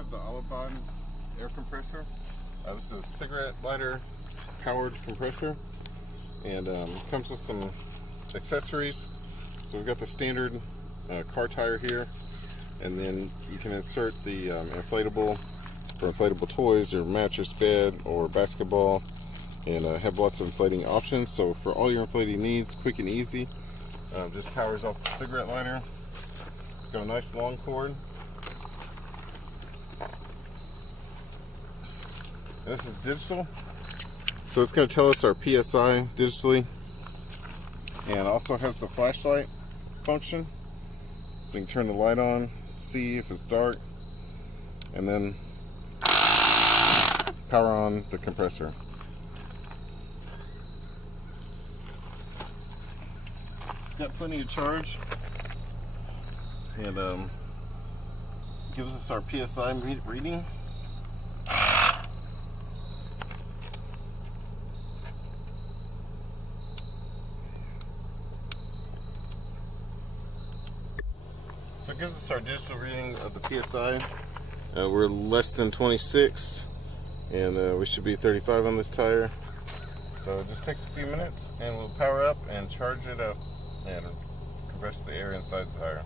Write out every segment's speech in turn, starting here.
have the ALBAD air compressor. This is a cigarette lighter powered compressor, and comes with some accessories. So we've got the standard car tire here, and then you can insert the inflatable for inflatable toys or mattress, bed, or basketball, and have lots of inflating options. So for all your inflating needs, quick and easy. Just powers off the cigarette lighter. It's got a nice long cord. And this is digital, so it's going to tell us our PSI digitally, and also has the flashlight function, so you can turn the light on, see if it's dark, and then power on the compressor. It's got plenty of charge, and gives us our PSI reading. So it gives us our digital reading of the PSI. We're less than 26, and we should be 35 on this tire. So it just takes a few minutes, and we'll power up and charge it up and compress the air inside the tire.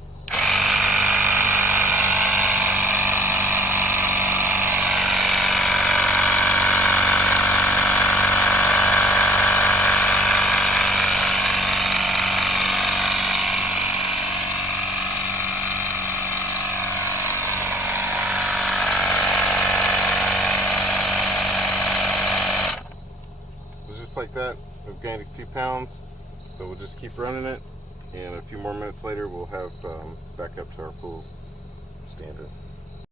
Like that, we've gained a few pounds, so we'll just keep running it, and a few more minutes later we'll have back up to our full standard.